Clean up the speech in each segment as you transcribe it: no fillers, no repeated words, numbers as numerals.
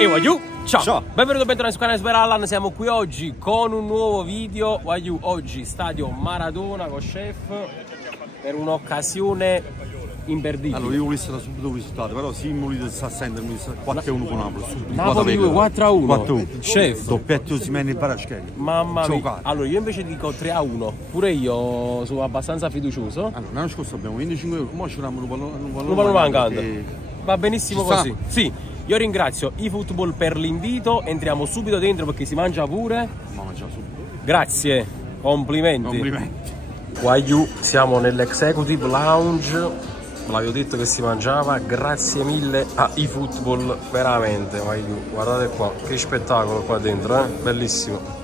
E Wagyu, ciao! Ciao! Benvenuto e bentornati sul canale Super Allan, siamo qui oggi con un nuovo video. Wagyu, oggi stadio Maradona con Chef per un'occasione imperdibile. Allora io volevo stare subito il risultato, però Simuli sta a sendermi 4-1 con Napoli. Napoli 4-1. 4-1. Chef. Doppietto Osimhen e Kvaratskhelia. Mamma mia. Allora io invece dico 3-1. Pure io sono abbastanza fiducioso. Allora l'anno scorso abbiamo 25 euro, ora ci abbiamo un valore mancante. Va benissimo così. Sì. Io ringrazio eFootball per l'invito, entriamo subito dentro perché si mangia pure. Ma mangiamo subito. Grazie, complimenti. Complimenti. Wagyu, siamo nell'Executive Lounge, ve l'avevo detto che si mangiava, grazie mille a eFootball, veramente Wagyu, guardate qua, che spettacolo qua dentro, bellissimo.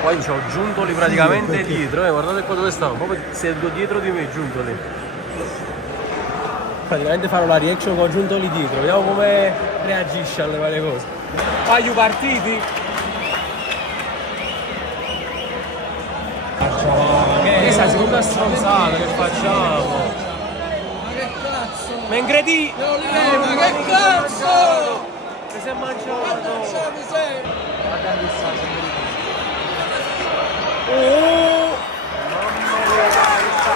Poi ci ho giuntoli praticamente dietro, guardate qua dove stanno, proprio seduto dietro di me, giuntoli. Praticamente farò la reaction con giuntoli dietro, vediamo come reagisce alle varie cose. Wagyu partiti? Che sta seconda stronzata che facciamo? Ma che cazzo? Ma ingredi! Ma che cazzo? Che si è mangiato? Guarda la miseria! Guarda che sta, oh! Mamma mia, che sta!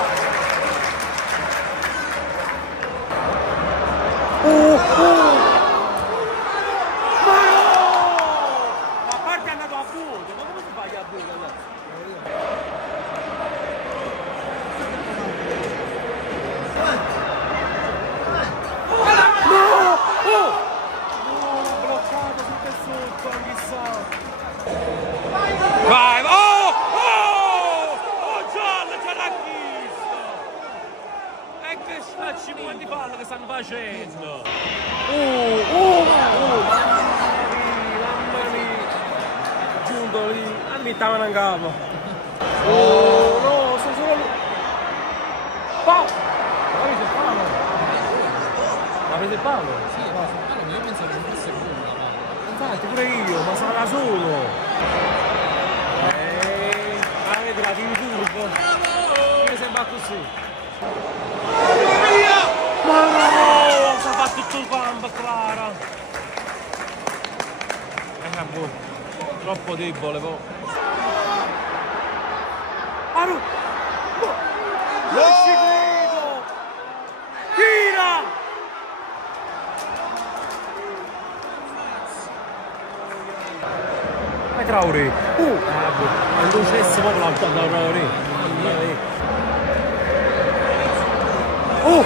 Ma no! Ma a parte è andato a vuoto, ma come si fa a vuoto, ragazzi? No! Oh! No, bloccato sul tessuto, chissà! Vai! Oh! Oh! Oh giallo, c'è la chista! E che scacci di palla che stanno facendo! Mamma mia! Giunto lì, andiamo in capo! Oh no, sto solo... Pau! Ma avete il palo? Ma avete il palo? Sì, ma io pensavo che non fosse nulla. Infatti pure io, ma sarà solo! Avete la TV Turbo? Che sembra così? Ma no! Si è fatto tutto il campo, Clara! Boh, troppo debole, po'. Ah no! Non ci credo! Tira! Ma Traoré! Ma non c'è proprio la Traoré! Oh!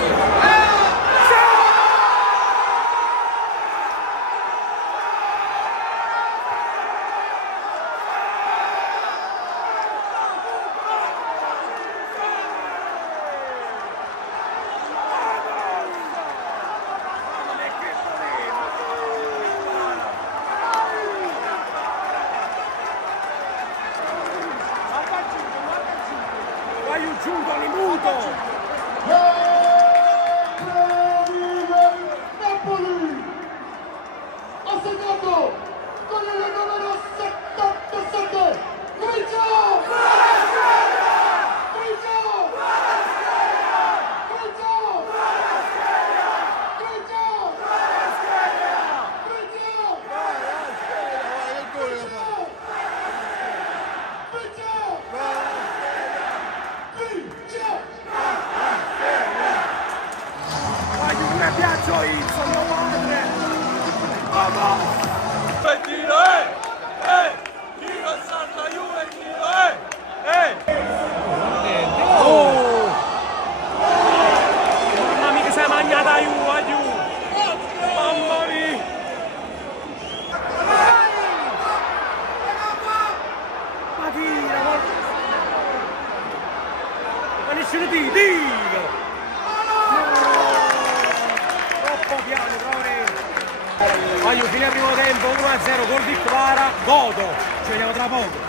Wagyu giunto all'immuto! Napoli ha segnato con il numero 77 Grigio! Mi piaccio io, sono madre! Mamma! Tiro, tiro salta Juve, tiro, Oh! Mamma mia che sei mangiata Juve, Mamma mia! Ma tira, ma nessuno tira! Wagyu, fine al primo tempo, 1-0, gol di Kvara, godo, ci vediamo tra poco.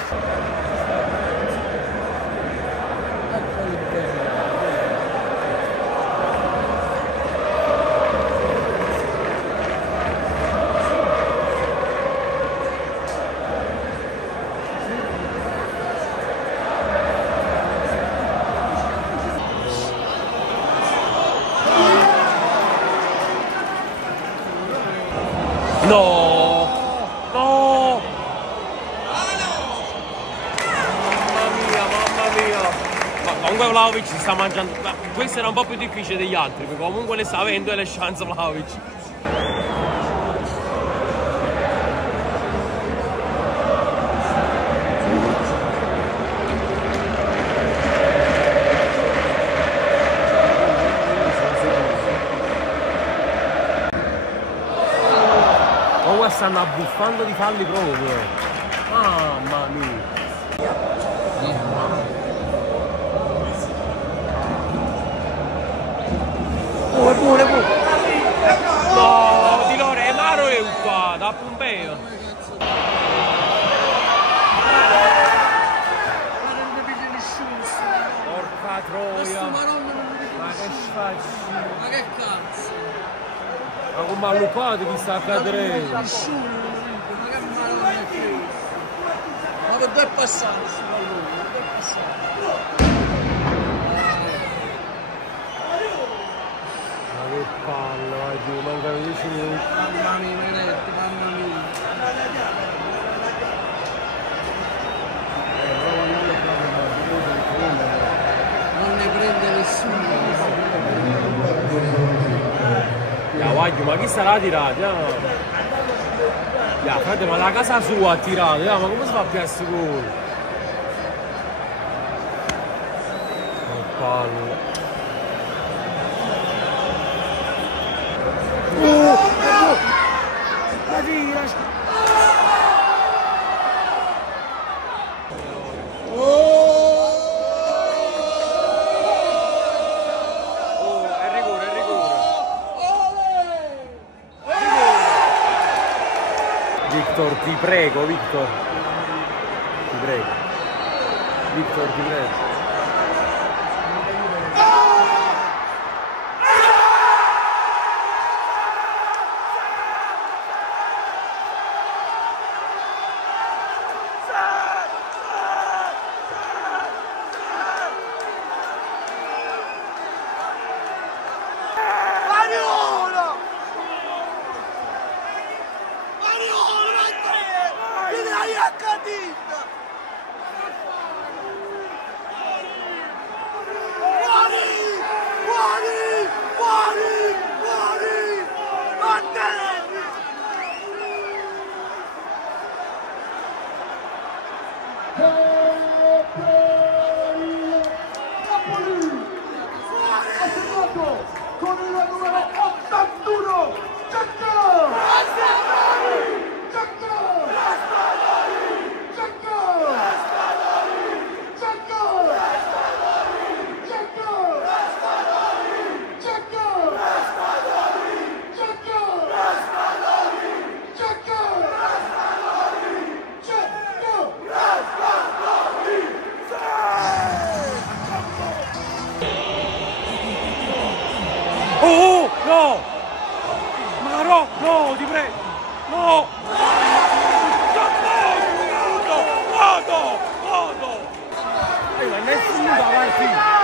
No! No! Mamma mia! Ma comunque Vlahovic si sta mangiando. Ma questo era un po' più difficile degli altri, perché comunque le sta avendo e le chance Vlahovic. Comunque stanno abbuffando di falli proprio. Mamma mia. È buono. No, Di Lore, Maro è qua, da Pompeo. Porca troia. Ma che faccio? Ma che cazzo? Ma come allupato chi sta a cadere? Ma che maronna è questo? Ma per due passati sto pallone, per due passati. Ma che palle, vai giù, mancano 10 minuti. Mamma mia, Meletti, mamma mia. Non ne prende nessuno. Guaglio, ma chi sarà tirato? Frate, ma la casa sua ha tirato, ma come si fa a piazzare gol? Che palle. La tira! Victor, ti prego, Victor. Ti prego. Victor, ti prego. Con il numero 81, Giacco! Oh, no! Maro, no, ti prego! No! No! Ma nessuno va avanti!